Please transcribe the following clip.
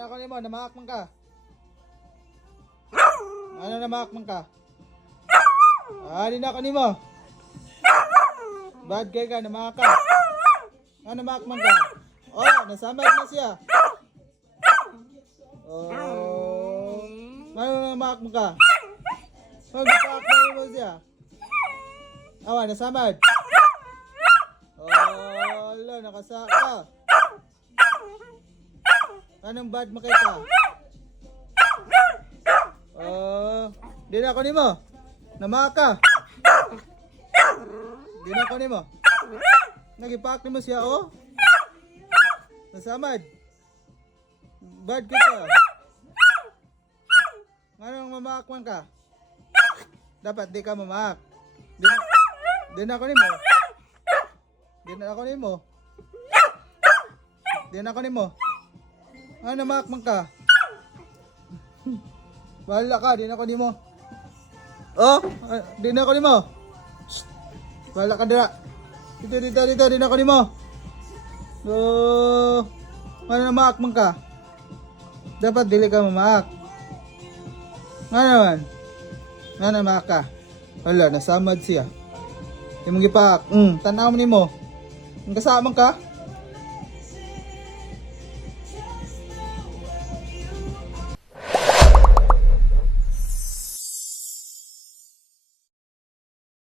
na ako nimo, namaak man ka. Ano namaak man ka? Di na ako nimo. Bad guy ka, namaak ka. Ano namaak man ka? Oh, nasamad na siya. Oh, ano namaak man ka? Magpaak mo siya. Awa, nasamad. Oh, ala, nakasaka. Anong bad makita? Di na ako nimo. Namaka. Di na ako nimo. Nagipak nimo siya, oh. Nasamad. Bad kita. Anong mamaakman ka? Dapat di ka mamaak. Di na ako nimo. Di na ako nimo. Di na ako nimo. Ano maakman ka? Bahala ka, di na ako nimo. Oh, di na ako nimo. Bahala ka dira. Dito, di na ako nimo. Oh, ano na maakman ka? Dapat dili ka mamaak. Nga naman. Nga na maak ka. Wala, nasamad siya. Yung mga ipaak. Tanaw mo nimo. Ang kasamang ka?